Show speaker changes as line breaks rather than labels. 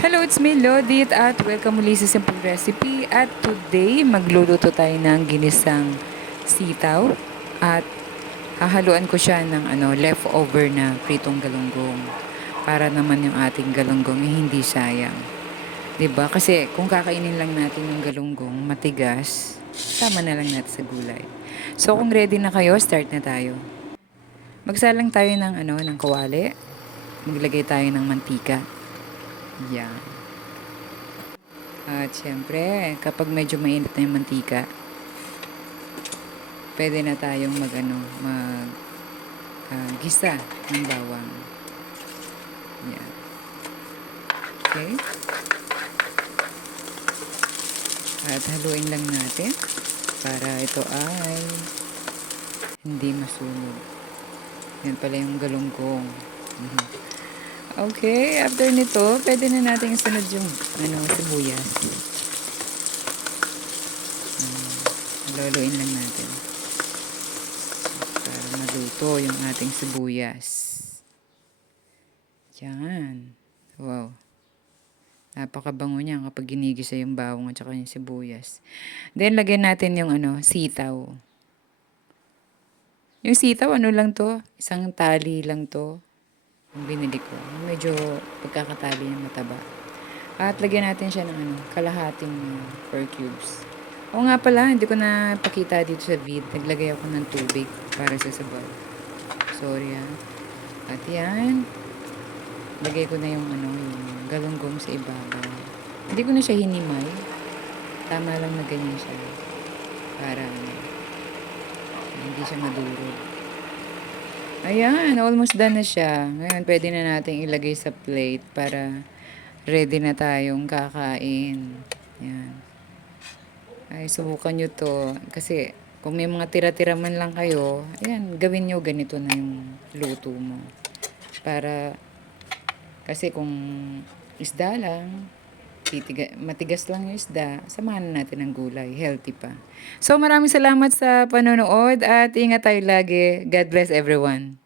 Hello, it's me, Lodit, at welcome muli sa Simple Recipe. At today, magluluto tayo ng ginisang sitaw at hahaluan ko siya ng ano, leftover na pritong galunggong para naman yung ating galunggong eh, hindi sayang. ba? Kasi kung kakainin lang natin yung galunggong matigas, tama na lang natin sa gulay. So kung ready na kayo, start na tayo. Magsalang tayo ng ano, ng kawali. Maglagay tayo ng mantika. Yan. At syempre, kapag medyo mainit na yung mantika, pwede na tayong mag ano, mag ah, gisa ng bawang. Yan. Okay? At haluin lang natin para ito ay hindi masunog. Yan pala yung galunggong. Mhm. Okay, after nito, pwede na natin isunod yung ano, sibuyas. Mm, Luluin lang natin. Para maluto yung ating sibuyas. Yan. Wow. Napakabango niya kapag ginigisa yung bawang at saka yung sibuyas. Then, lagyan natin yung ano, sitaw. Yung sitaw, ano lang to? Isang tali lang to. Yung binili ko. Medyo pagkakatali yung mataba. At lagyan natin siya ng ano, kalahating uh, 4 cubes. O nga pala, hindi ko na pakita dito sa vid. Naglagay ako ng tubig para sa sabaw. Sorry ah. At yan. Lagay ko na yung ano, yung galunggong sa ibabaw. Hindi ko na siya hinimay. Tama lang na ganyan siya. Para ano, hindi siya madurog. Ayan, almost done na siya. Ngayon, pwede na natin ilagay sa plate para ready na tayong kakain. Yan. Ay, subukan nyo to. Kasi, kung may mga tira-tira man lang kayo, ayan, gawin nyo ganito na yung luto mo. Para, kasi kung isda lang, titiga, matigas lang yung isda, samahan na natin ng gulay. Healthy pa. So, maraming salamat sa panonood at ingat tayo lagi. God bless everyone.